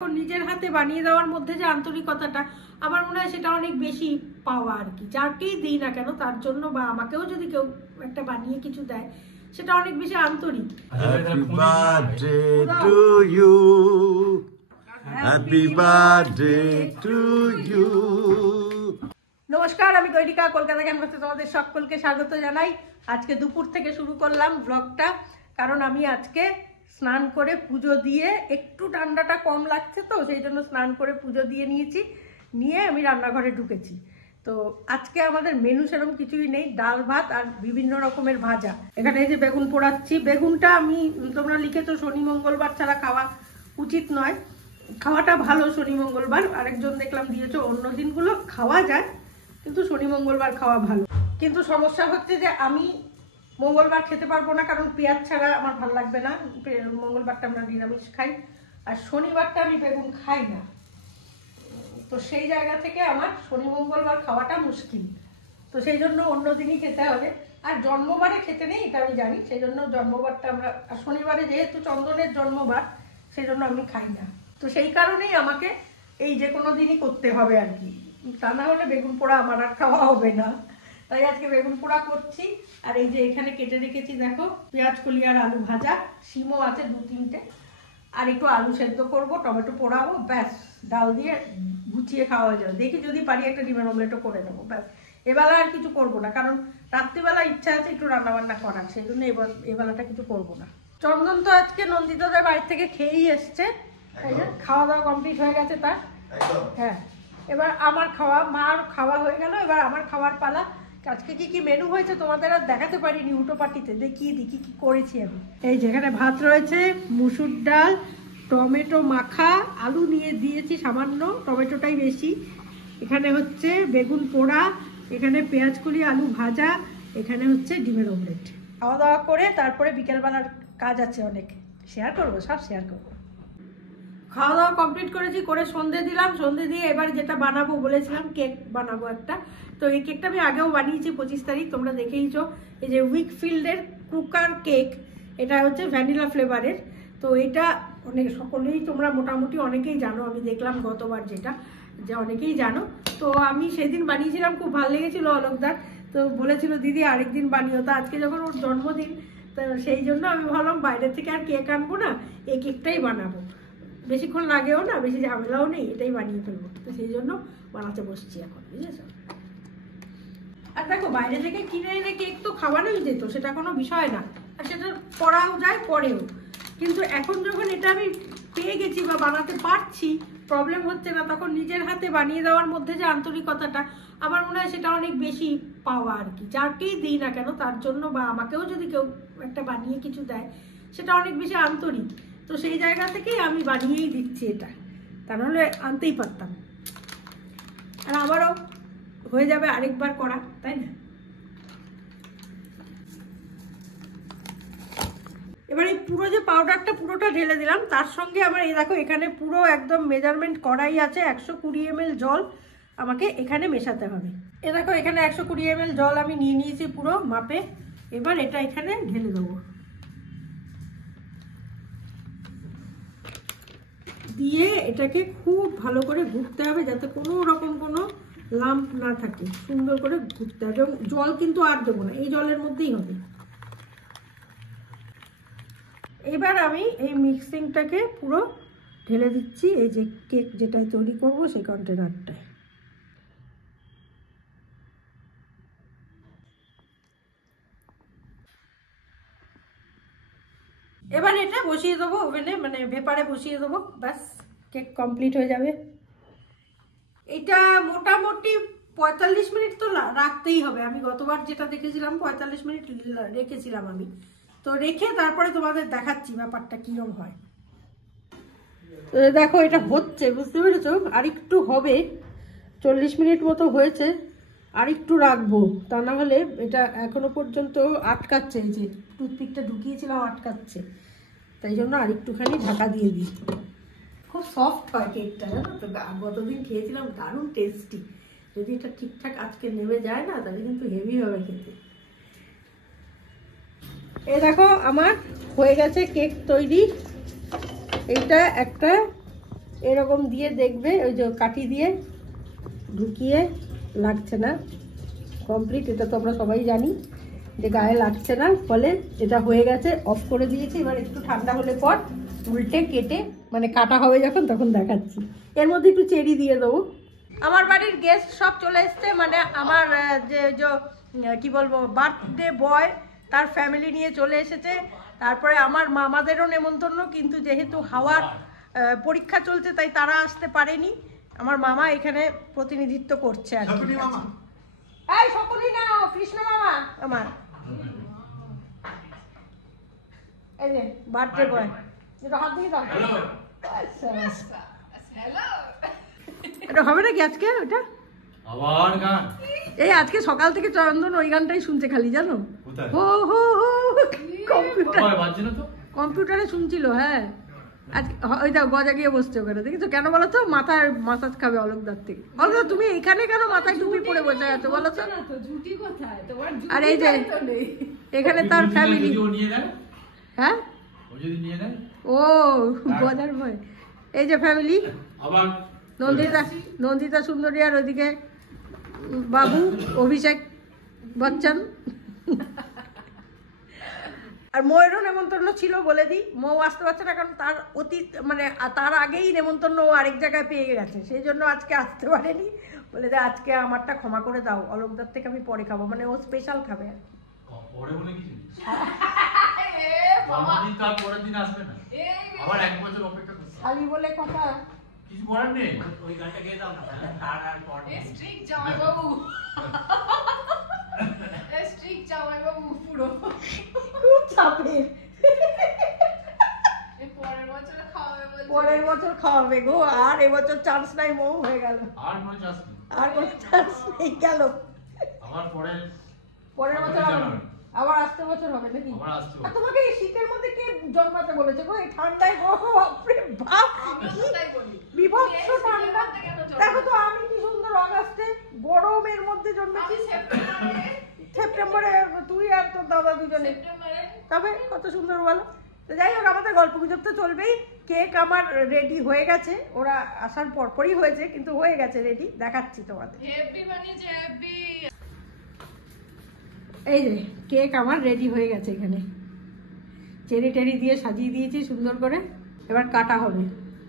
নিজের হাতে বানিয়ে দেওয়ার মধ্যে যে আন্তরিকতাটা আমার মনে হয় সেটা অনেক বেশি পাওয়া আর কি। যাকেই দিই না কেন তার জন্য বা আমাকেও যদি কেউ একটা বানিয়ে কিছু দেয় সেটা অনেক বেশি আন্তরিক। Happy birthday to you. Happy birthday to you. নমস্কার, আমি গৈরিকা, কলকাতা ক্যানভাসে তোমাদের সকলকে স্বাগত জানাই। আজকে দুপুর থেকে শুরু করলাম ব্লগটা, কারণ আমি আজকে স্নান করে পুজো দিয়ে, একটু ঠান্ডাটা কম লাগছে তো সেই জন্য স্নান করে পুজো দিয়ে নিয়েছি, নিয়ে আমি রান্নাঘরে ঢুকেছি। তো আজকে আমাদের মেনু সেরকম কিছুই নেই, ডাল ভাত আর বিভিন্ন রকমের ভাজা। এখানে এই যে বেগুন পোড়াচ্ছি। বেগুনটা আমি, তোমরা লিখেছো শনি মঙ্গলবার ছাড়া খাওয়া উচিত নয়, খাওয়াটা ভালো শনি মঙ্গলবার। আরেকজন দেখলাম দিয়েছো অন্য দিনগুলো খাওয়া যায়, কিন্তু শনি মঙ্গলবার খাওয়া ভালো। কিন্তু সমস্যা হচ্ছে যে আমি মঙ্গলবার খেতে পারবো না, কারণ পেঁয়াজ ছাড়া আমার ভালো লাগবে না। মঙ্গলবারটা আমরা নিরামিষ খাই, আর শনিবারটা আমি বেগুন খাই না। তো সেই জায়গা থেকে আমার শনি মঙ্গলবার খাওয়াটা মুশকিল, তো সেই জন্য অন্য দিনই খেতে হবে। আর জন্মবারে খেতে নেই এটা আমি জানি, সেই জন্য জন্মবারটা আমরা, আর শনিবারে যেহেতু চন্দনের জন্মবার সেই জন্য আমি খাই না। তো সেই কারণেই আমাকে এই যে কোনো দিনই করতে হবে আর কি, তা না হলে বেগুন পোড়া আমার আর খাওয়া হবে না। তাই আজকে বেগুন পোড়া করছি। আর এই যে এখানে কেটে রেখেছি দেখো পেঁয়াজ কলি আর আলু ভাজা, শিমও আছে 2-3টে, আর একটু আলু সেদ্ধ করবো, টমেটো পোড়াবো, ব্যাস ডাল দিয়ে গুছিয়ে খাওয়া যাবে। দেখি যদি পারি একটা ডিমের অমলেটও করে নেবো, ব্যাস। এবেলা আর কিছু করবো না, কারণ রাত্রিবেলা ইচ্ছা আছে একটু রান্নাবান্না করার, সেই জন্য এবেলাটা কিছু করবো না। চন্দন তো আজকে নন্দিতাদের বাড়ি থেকে খেয়েই এসছে, খাওয়া দাওয়া কমপ্লিট হয়ে গেছে তার। হ্যাঁ, এবার আমার খাওয়া, মার খাওয়া হয়ে গেল, এবার আমার খাওয়ার পালা। আজকে কি কি মেনু হয়েছে তোমাদের আর দেখাতে পারিনি, উল্টো পাটিতে দেখিয়ে দিই কি কি করেছি আমি। এই যেখানে ভাত রয়েছে, মুসুর ডাল, টমেটো মাখা, আলু নিয়ে দিয়েছি সামান্য, টমেটোটাই বেশি। এখানে হচ্ছে বেগুন পোড়া, এখানে পেঁয়াজ কলি আলু ভাজা, এখানে হচ্ছে ডিমের অমলেট। খাওয়া দাওয়া করে তারপরে বিকেলবেলার কাজ আছে অনেক, শেয়ার করবো, সব শেয়ার করবো। খাওয়া দাওয়া কমপ্লিট করেছি, করে সন্ধে দিলাম। সন্ধে দিয়ে এবার যেটা বানাবো বলেছিলাম, কেক বানাবো একটা। তো এই কেকটা আমি আগেও বানিয়েছি 25 তারিখ, তোমরা দেখেইছো। এই যে উইকফিল্ডের কুকার কেক, এটা হচ্ছে ভ্যানিলা ফ্লেভারের। তো এটা অনেক সকলেই তোমরা মোটামুটি অনেকেই জানো, আমি দেখলাম গতবার যেটা, যে অনেকেই জানো। তো আমি সেদিন বানিয়েছিলাম, খুব ভালো লেগেছিল অলোকদার। তো বলেছিল দিদি আরেকদিন বানিও। তো আজকে যখন ওর জন্মদিন, তো সেই জন্য আমি ভাবলাম বাইরে থেকে আর কেক আনবো না, এই কেকটাই বানাবো। বেশিক্ষণ লাগেও না, বেশি ঝামেলাও নেই, এটাই বানিয়ে ফেলবো। তো সেই জন্য বানাতে বসছি এখন, বুঝেছো। আর দেখো বাইরে থেকে কিনে এনে কেক তো খাওয়ানোই যেত, সেটা কোনো বিষয় না, আর সেটা করাও যায়, করেও। কিন্তু এখন যখন এটা আমি পেয়ে গেছি বা বানাতে পারছি, প্রবলেম হচ্ছে না, তখন নিজের হাতে বানিয়ে দেওয়ার মধ্যে যে আন্তরিকতাটা আমার মনে হয় সেটা অনেক বেশি পাওয়া আর কি। যাকেই দিই না কেন তার জন্য বা আমাকেও যদি কেউ একটা বানিয়ে কিছু দেয় সেটা অনেক বেশি আন্তরিক। তো সেই জায়গা থেকেই আমি বানিয়েই দিচ্ছি এটা, তা নাহলে আনতেই পারতাম। আর আমারও হয়ে যাবে আরেকবার করা, তাই না। এবার এই পুরো যে পাউডারটা পুরোটা ঢেলে দিলাম, তার সঙ্গে আমার এই দেখো এখানে পুরো একদম মেজারমেন্ট করাই আছে, 120 ml জল আমাকে এখানে মেশাতে হবে। এ দেখো এখানে 120 ml জল আমি নিয়ে নিয়েছি পুরো মাপে। এবার এটা এখানে ঢেলে দেবো, দিয়ে এটাকে খুব ভালো করে ঘুরতে হবে, যাতে কোনো রকম কোনো লাম্প না থাকে। সুন্দর করে ঘুরতে হবে, এবং জল কিন্তু আর দেবো না, এই জলের মধ্যেই হবে। এবার আমি এই মিক্সিংটাকে পুরো ঢেলে দিচ্ছি এই যে কেক যেটাই তৈরি করবো সেই কন্টেনারটায়। এবার এটা বসিয়ে দেবো ওভেনে, মানে ভেপারে বসিয়ে দেবো, ব্যাস কেক কমপ্লিট হয়ে যাবে। এটা মোটামুটি 45 মিনিট তো রাখতেই হবে। আমি গতবার যেটা দেখেছিলাম 45 মিনিট রেখেছিলাম আমি, তো রেখে তারপরে তোমাদের দেখাচ্ছি ব্যাপারটা কিরম হয়। দেখো এটা হচ্ছে, বুঝতে পেরেছো, আর একটু হবে, 40 মিনিট মতো হয়েছে, আর একটু রাখবো, তা না হলে এটা এখনো পর্যন্ত আটকাচ্ছে। এই যে টুথপিকটা ঢুকিয়েছিলাম, আটকাচ্ছে, তাই জন্য আর একটুখানি ঢাকা দিয়ে দিই। খুব সফট হয় কেকটা, জানো তো, গতদিন খেয়েছিলাম, দারুণ টেস্টি। যদি এটা ঠিকঠাক আজকে নেমে যায় না, তাহলে কিন্তু হেভি হবে খেতে। এই দেখো আমার হয়ে গেছে কেক তৈরি। এইটা একটা এরকম দিয়ে দেখবে, ওই যে কাঠি দিয়ে ঢুকিয়ে লাগছে না, কমপ্লিট। এটা তো আমরা সবাই জানি যে গায়ে লাগছে না, ফলে এটা হয়ে গেছে। অফ করে দিয়েছি। এবার একটু ঠান্ডা হলে পর উল্টে কেটে মানে কাটা হবে যখন, তখন দেখাচ্ছি। এর মধ্যে একটু চেরি দিয়ে দেবো। আমার বাড়ির গেস্ট সব চলে এসছে, মানে আমার যে কি বলবো বার্থডে বয় তার ফ্যামিলি নিয়ে চলে এসেছে। তারপরে আমার মামাদেরও নেমন্তন্ন, কিন্তু যেহেতু হাওয়ার পরীক্ষা চলছে তাই তারা আসতে পারেনি। আমার মামা এখানে প্রতিনিধিত্ব করছে আর কি। এই সকলি না, কৃষ্ণ মামা আমার, এই যে বার্থডে বয়, এটা হাত দিয়ে দাও। এটা হবে নাকি আজকে? ওটা আবার গান। এই আজকে সকাল থেকে চন্দন ওই গানটাই শুনছে খালি, জানো? হো হো হো কম্পিউটারে শুনছিল। হ্যাঁ, আজকে ওই দাও গজা গিয়ে বসছে ওখানে, দেখেছো? কেন বলো তো? মাথার মাসাজ খাবে অলোকদার থেকে। অলোক তুমি এখানে কেন মাথায় টুপি পরে বসে আছো বলো তো? আর এই যে এখানে তার ফ্যামিলি। হ্যাঁ, ও গজার ভয়। এই যে ফ্যামিলি, নন্দিতা সুন্দরী, আর ওইদিকে বাবু অভিষেক বচ্চন। আর ময়েরও নেমন্তন্ন ছিল, বলে দিই। মৌ আসতে পারছে না কারণ তার মানে তার আগেই নেমন্তন্ন ও আরেক জায়গায় পেয়ে গেছে, সেই জন্য আজকে আসতে পারেনি। বলে যে আজকে আমারটা ক্ষমা করে দাও, অলোকদার থেকে আমি পরে খাবো, মানে ও স্পেশাল খাবে আর খালি বলে কথা। কিছু করার নেই, ওই গানটা গেয়ে দাও না। স্ট্রিক জামাই বাবু, স্ট্রিক জামাই বাবু পুরো খুব চাপের। পরের বছর খাওয়াবে গো, আর এবছর চান্স নাই, মৌ হয়ে গেল। আর কোনো চান্স নেই, গেল। পরের বছর আবার আসতে বছর হবে নাকি? আর তোমাকে এই শীতের মধ্যে কে জন্মাতে বলেছে গো? এই ঠান্ডায় গো, বাপরে বাপ, বিভৎস ঠান্ডা। দেখো তো আমি কি সুন্দর অগাস্টে গরমের মধ্যে জন্মেছি, সেপ্টেম্বরে তুই আর তোর দাদা দুজনে, তবে কত সুন্দর বলো। তো যাই হোক, আমাদের গল্প গুজব তো চলবেই। কেক আমার রেডি হয়ে গেছে, ওরা আসার পরপরই হয়েছে, কিন্তু হয়ে গেছে রেডি, দেখাচ্ছি তোমাদের। এই যে কেক আমার রেডি হয়ে গেছে, এখানে চেরি টেরি দিয়ে সাজিয়ে দিয়েছি সুন্দর করে, এবার কাটা হবে।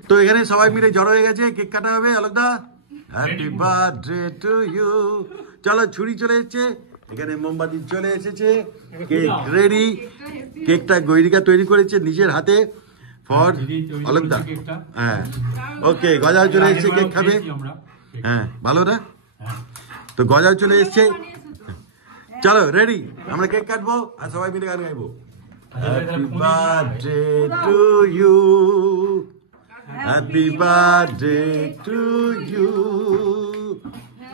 তো এখানে সবাই মিলে জড়ো হয়ে গেছে, কেক কাটা হবে। আলোকদা, হ্যাপি বার্থডে টু ইউ। চলো, ছুরি চলে এসেছে, এখানে মোমবাতি চলে এসেছে, কেক রেডি। কেকটা গৈরিকা তৈরি করেছে নিজের হাতে ফর আলোকদা। হ্যাঁ, ওকে, গজাও চলে এসেছে, কেক খাবে। হ্যাঁ, ভালো না? তো গজাও চলে এসেছে, চলো রেডি, আমরা কেক কাটবো আর সবাই মিলে গান গাইবো। Happy birthday to you, happy birthday to you,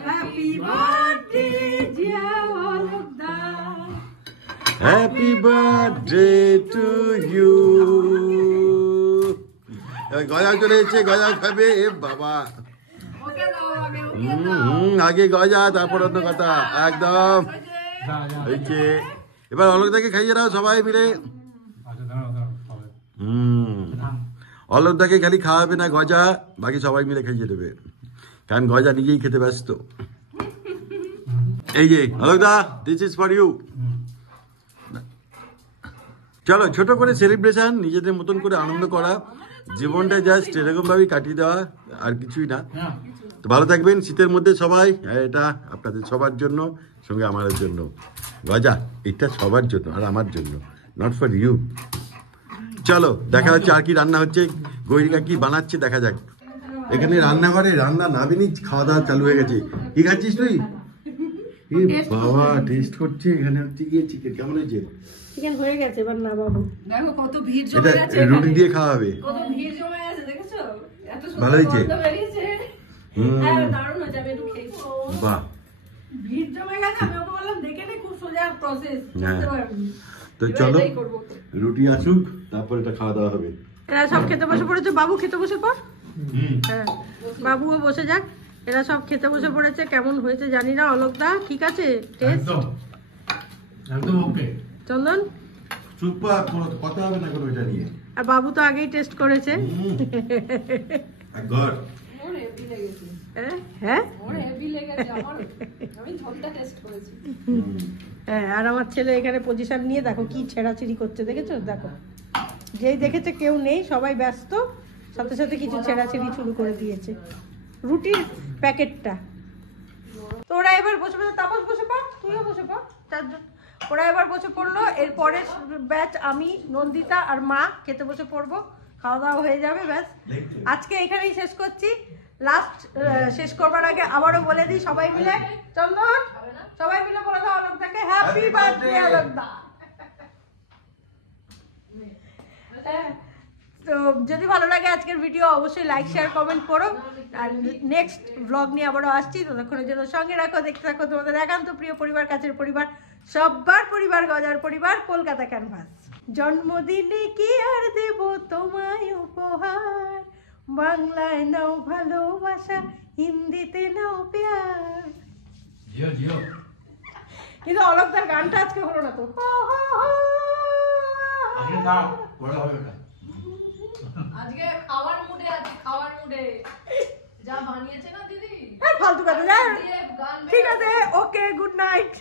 happy birthday dear অলোকদা, হ্যাপি বার্থডে টু ইউ। গজা চলে এসেছে, গজা খাবে। এ বাবা, আগে গজা তারপর অন্য কথা, একদম। এবার অলোকদাকে খাইয়ে দাও সবাই মিলে। অলোকদাকে খালি খাওয়াবে না গজা, বাকি সবাই মিলে খাইয়ে দেবে, কারণ গজা নিজেই খেতে ব্যস্ত। এই যে অলোকদা, দিস ইজ ফর ইউ। চলো, ছোট করে সেলিব্রেশন, নিজেদের মতন করে আনন্দ করা, জীবনটা জাস্ট এরকম ভাবেই কাটিয়ে দেওয়া, আর কিছুই না। তো ভালো থাকবেন শীতের মধ্যে সবাই। এটা আপনাদের সবার জন্য, সঙ্গে আমার জন্য গজা, এটা সবার জন্য আর আমার জন্য, নট ফর ইউ। চলো, দেখা হচ্ছে আর কি রান্না হচ্ছে, গৈরিকা কি বানাচ্ছে দেখা যাক। এখানে রান্নাঘরে রান্না নাবিনি, খাওয়া দাওয়া চালু হয়ে গেছে। কি খাচ্ছিস তুই? বাবা, টেস্ট করছে। এখানে হচ্ছে গিয়ে চিকেন। কেমন হয়েছে? চিকেন হয়ে গেছে, এবার না বাবু। দেখো কত ভিড় জমে গেছে, এটা রুটি দিয়ে খাওয়া হবে। কত ভিড় জমে গেছে, দেখেছো? এত ভালো হয়েছে? সুন্দর বেরিয়েছে। হ্যাঁ, দারুণ হয়েছে, আমি একটু খেয়েছি। বাহ, ভিড় জমে গেছে, আমি ওকে বললাম দেখে নে, খুব সোজা প্রসেস, করতে পারবি। তো চলো, রুটি আসুক, তারপর এটা খাওয়া দাওয়া হবে। এরা সব খেতে বসে পড়েছে, বাবু খেতে বসে পড়। হ্যাঁ, বাবুও বসে যাক। এরা সব খেতে বসে পড়েছে। কেমন হয়েছে জানি না। অলোকদা, ঠিক আছে টেস্ট? একদম ওকে। চন্দন, চুপ, কোনো কথা হবে না কোনো এটা নিয়ে। আর বাবু তো আগেই টেস্ট করেছে। ঘর মোর হেভি লেগেছে। হ্যাঁ মোর হেভি লেগেছে আমার। আমি ঝোলটা টেস্ট করেছি। হ্যাঁ, আর আমার ছেলে এখানে পজিশন নিয়ে দেখো কি ছেঁড়াছিড়ি করছে, দেখেছো? দেখো, যেই দেখেছে কেউ নেই, সবাই ব্যস্ত, সাথে সাথে কিছু ছেঁড়াছিড়ি শুরু করে দিয়েছে রুটির প্যাকেটটা। তো ওরা এবার বসে পড়ে, তাপস বসে পড়, তুইও বসে পড়, চারজন। ওরা এবার বসে পড়লো, এর পরের ব্যাচ আমি, নন্দিতা আর মা খেতে বসে পড়বো, খাওয়া দাওয়া হয়ে যাবে, ব্যাস। আজকে এখানেই শেষ করছি। লাস্ট শেষ করবার আগে আবারও বলে দিই, সবাই মিলে, চন্দন সবাই মিলে বলে দাও অলোকদাকে হ্যাপি বার্থডে অলোকদা। তো যদি ভালো লাগে আজকের ভিডিও অবশ্যই লাইক শেয়ার কমেন্ট করো, আর নেক্সট ব্লগ নিয়ে আবারও আসছি। ততক্ষণের জন্য সঙ্গে রাখো, দেখতে থাকো তোমাদের একান্ত প্রিয় পরিবার, কাছের পরিবার, সবার পরিবার, গজার পরিবার, কলকাতা ক্যানভাস। জন্মদিনে কি আর দেব তোমায় উপহার, বাংলায় নাও ভালোবাসা, হিন্দিতে নাও প্যার। জিও জিও কিন্তু অলোকদার গানটা আজকে হলো না তো। আজকে দাও বড় হবে ওটা আজকে খাওয়ার মুডে আছে, খাওয়ার মুডে। যা বানিয়েছে না দিদি। ফালতু কথা, দিয়ে গান ঠিক আছে, ওকে, গুড নাইট।